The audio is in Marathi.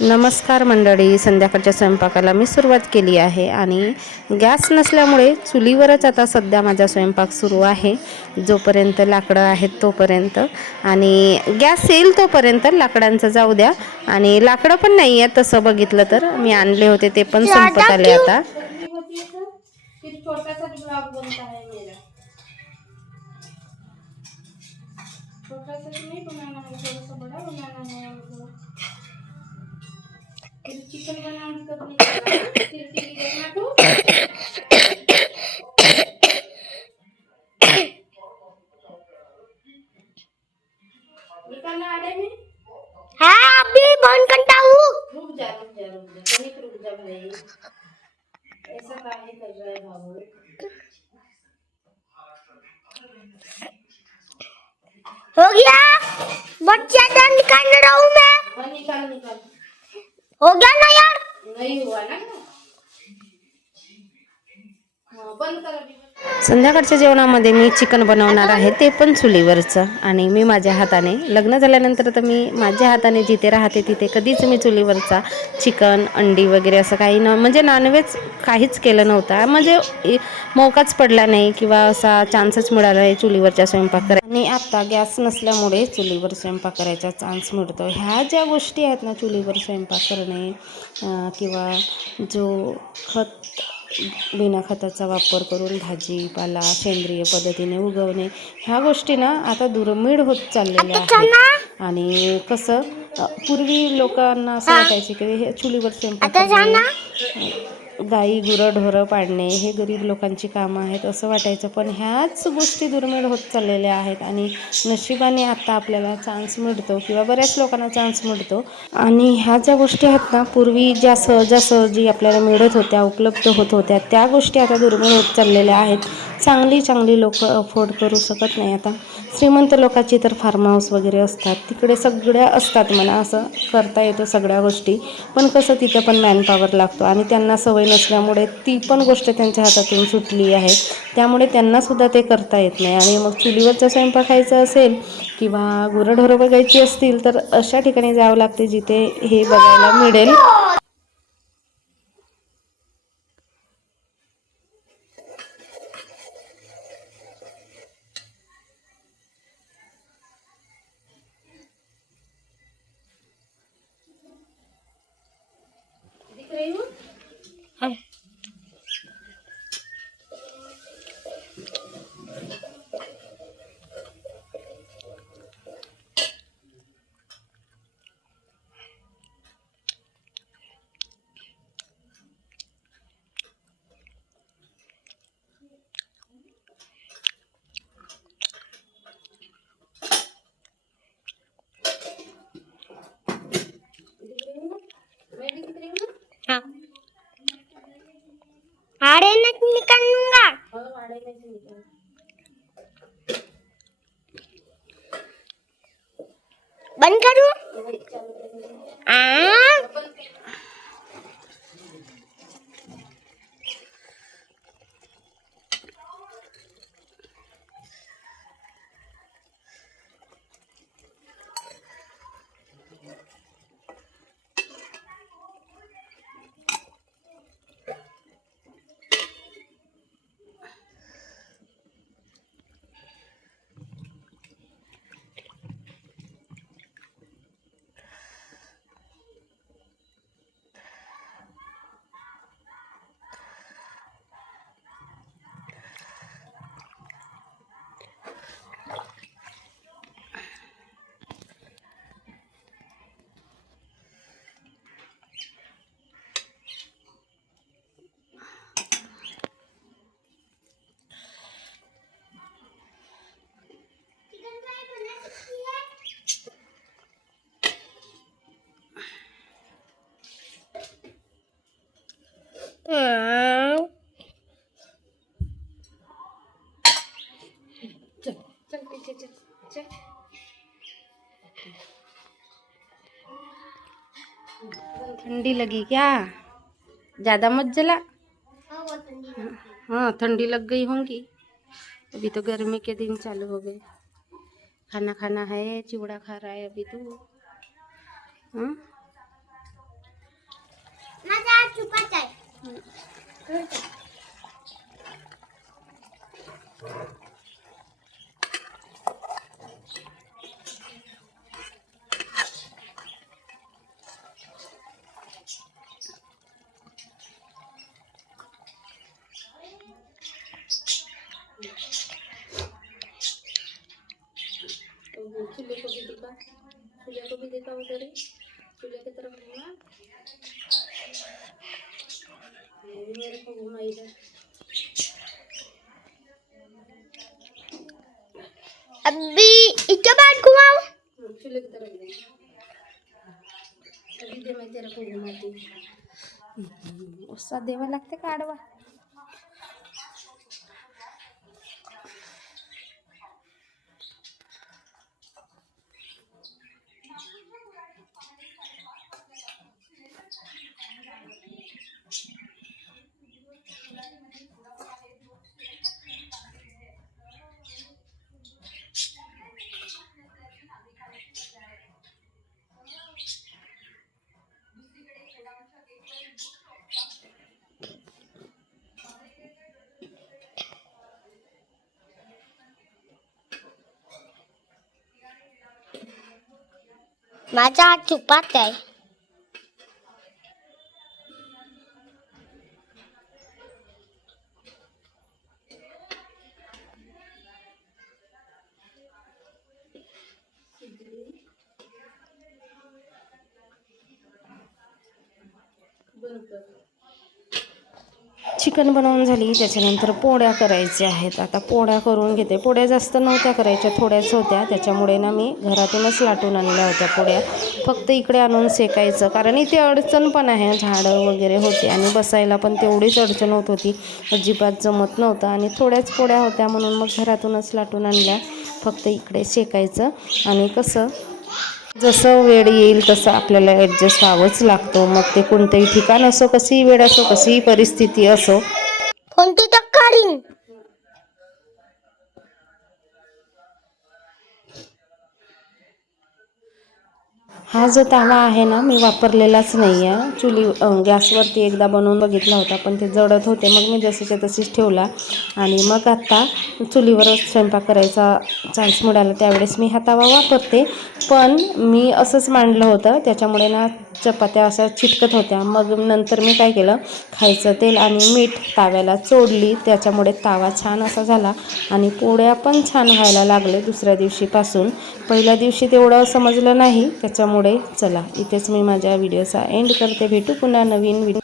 नमस्कार मंडळी, संध्याकाळच्या स्वयंपाकाला मी सुरुवात केली आहे आणि गॅस नसल्यामुळे चुलीवरच आता सध्या माझा स्वयंपाक सुरू आहे. जोपर्यंत लाकडं आहेत तोपर्यंत, आणि गॅस येईल तोपर्यंत लाकडांचं जाऊ द्या. आणि लाकडं पण नाही आहेत तसं बघितलं तर, मी आणले होते ते पण संपत आले आता. चिकन हाँ अभी बंद करता हूँ। रुक जा रुक जा रुक जा, तनिक रुक जा भाई, ऐसा काहे कर रहा है बाबू? हो गया, बच्चा जान निकाल रहा हूँ मैं। हाँ निकाल निकाल। हो गया ना यार? नहीं हुआ ना? हाँ बंद कर अभी। संध्याकाळच्या जेवणामध्ये मी चिकन बनवणार आहे, ते पण चुलीवरचं. आणि मी माझ्या हाताने, लग्न झाल्यानंतर तर मी माझ्या हाताने जिथे राहते तिथे कधीच मी चुलीवरचा चिकन अंडी वगैरे असं काही म्हणजे नॉनव्हेज काहीच केलं नव्हतं. म्हणजे मौकाच पडला नाही किंवा असा चान्सच मिळाला नाही चुलीवरच्या स्वयंपाक करायचा. आणि आता गॅस नसल्यामुळे चुलीवर स्वयंपाक करायचा चान्स मिळतो. ह्या ज्या गोष्टी आहेत ना, चुलीवर स्वयंपाक करणे किंवा जो बिना खताचा वापर करून भाजीपाला सेंद्रिय पद्धतीने उगवणे, ह्या गोष्टी ना आता दुर्मिळ होत चाललेल्या आहेत. आणि कसं पूर्वी लोकांना असं वाटायचं की हे चुलीवर स्वयंपाक करणे, गाई गुरं ढोरं पाळणे हे गरीब लोकांची कामं आहेत असं वाटायचं. पण ह्याच गोष्टी दुर्मिळ होत चाललेल्या आहेत. आणि नशिबाने आता आपल्याला चान्स मिळतो किंवा बऱ्याच लोकांना चान्स मिळतो. आणि ह्या ज्या गोष्टी आहेत ना, पूर्वी ज्या सहजासहजी आपल्याला मिळत होत्या, उपलब्ध होत होत्या, त्या गोष्टी आता दुर्मिळ होत चाललेल्या आहेत. चांगली लोक अफोर्ड करू शकत नाही. आता श्रीमंत लोकांची तर फार्म हाऊस वगैरे असतात, तिकडे सगळ्या असतात म्हणा, असं करता येतं सगळ्या गोष्टी. पण कसं तिथं पण मॅनपॉवर लागतो आणि त्यांना सवय नसल्यामुळे ती पण गोष्ट त्यांच्या हातातून सुटली आहे. त्यामुळे त्यांनासुद्धा ते करता येत नाही. आणि मग चुलीवरचा स्वयंपाक खायचा असेल किंवा गुरंढोरं बघायची असतील तर अशा ठिकाणी जावं लागते जिथे हे बघायला मिळेल. हाँ आड़े नहीं निकालूंगा। बंद करूँ? चल पीछे चल चल। ठंडी लगी क्या? ज़्यादा मत जला। हाँ ठंडी लग गई होंगी, अभी तो गर्मी के दिन चालू हो गए। खाना खाना है, चिवड़ा खा रहा है अभी तो। हाँ चूल्हे को भी देखा उधर ही चूल्हे की तरफ घूमा, मेरे को घुमा इधर। अभी इसके बाद घुमाओ, चूल्हे की तरफ घूम। अभी दे मैं तेरे को घुमाती। उसका देवा लागते का आडवा। माझा हात चुपात आहे. चिकन बनवून झाली, त्याच्यानंतर पोळ्या करायच्या आहेत. आता पोळ्या करून घेते. पोळ्या जास्त नव्हत्या करायच्या, थोड्याच होत्या, त्याच्यामुळे ना मी घरातूनच लाटून आणल्या होत्या पोळ्या. फक्त इकडे आणून सेकायचं, कारण इथे अडचण पण आहे, झाडं वगैरे होते आणि बसायला पण तेवढीच अडचण होत होती, अजिबात जमत नव्हतं. आणि थोड्याच पोळ्या होत्या म्हणून मग घरातूनच लाटून आणल्या. फक्त इकडे शेकायचं आणि कसं जसं वेळ येईल तसं आपल्याला ॲडजस्ट व्हावंच लागतो. मग ते कोणतंही ठिकाण असो, कशीही वेळ असो, कशीही परिस्थिती असो. फोन तू तर काढीन. हा जो तवा आहे ना, मी वापरलेलाच नाही आहे. गॅसवरती एकदा बनवून बघितला होता, पण ते जळत होते. मग मी जशीच्या तशीच ठेवला आणि मग आता चुलीवरच स्वयंपाक करायचा चान्स मिळाला त्यावेळेस मी हा तवा वापरते. पण मी असंच मांडलं होतं, त्याच्यामुळे ना चपात्या अशा चिटकत होत्या. मग नंतर मी काय केलं, खायचं तेल आणि मीठ ताव्याला चोडली, त्याच्यामुळे तावा छान असा झाला आणि पोळ्या पण छान व्हायला लागले दुसऱ्या दिवशीपासून. पहिल्या दिवशी तेवढं समजलं नाही, त्याच्यामुळे चला इथेच मी माझ्या व्हिडिओचा एंड करते. भेटू पुन्हा नवीन व्हिडिओ.